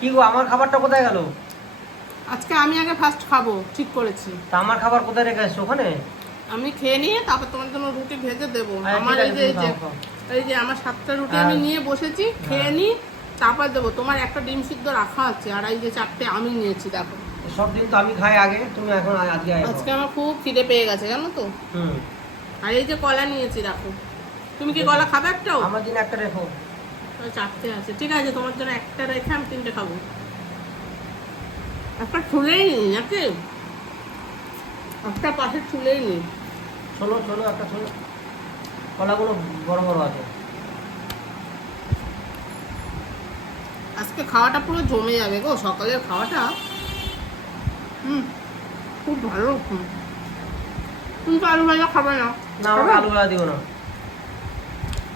কি গো, আমার খাবারটা কোথায় গেল? আজকে আমি আগে ফার্স্ট খাবো, ঠিক করেছি। তা আমার খাবার কোথায় রেখে আসছো ওখানে? আমি খেয়ে নিয়ে তারপর তোমার জন্য রুটি ভেজে দেবো। আচ্ছা, আমার ঠিক এই আছে, যে তুমি খাও, খাও। এই যে আমার 7টা রুটি হ্যাঁ। আমি নিয়ে বসেছি, খেয়ে হ্যাঁ। নিই তারপর দেবো। তোমার একটা ডিম সিদ্ধ রাখা আছে, আর এই যে 4টে আমি নিয়েছি দেখো। সব দিন তো আমি খাই আগে, তুমি এখন আজকে আয় আজকে আমার খুব খিদে পেয়ে গেছে জানো তো। হুম। আর এই যে কলা নিয়েছি রাখো। তুমি কি কলা খাবে একটাও? আমার দিন একটা রেখো। ওই 4টে আছে, ঠিক আছে, তোমার জন্য একটা রেখে আমি 3টে খাবো। একটা ছুলেই নি নাকি, একটা পাশে ছুলেই নি। ছোলো ছোলো, একটা ছোলো। কলাগুলো বড় বড় আছে। আজকে খাওয়াটা পুরো জমে যাবে গো, সকালের খাওয়াটা। খুব ভালো। তুমি তো আলু ভাজা খাবে না? না, আমাকে আলু ভাজা দিও না।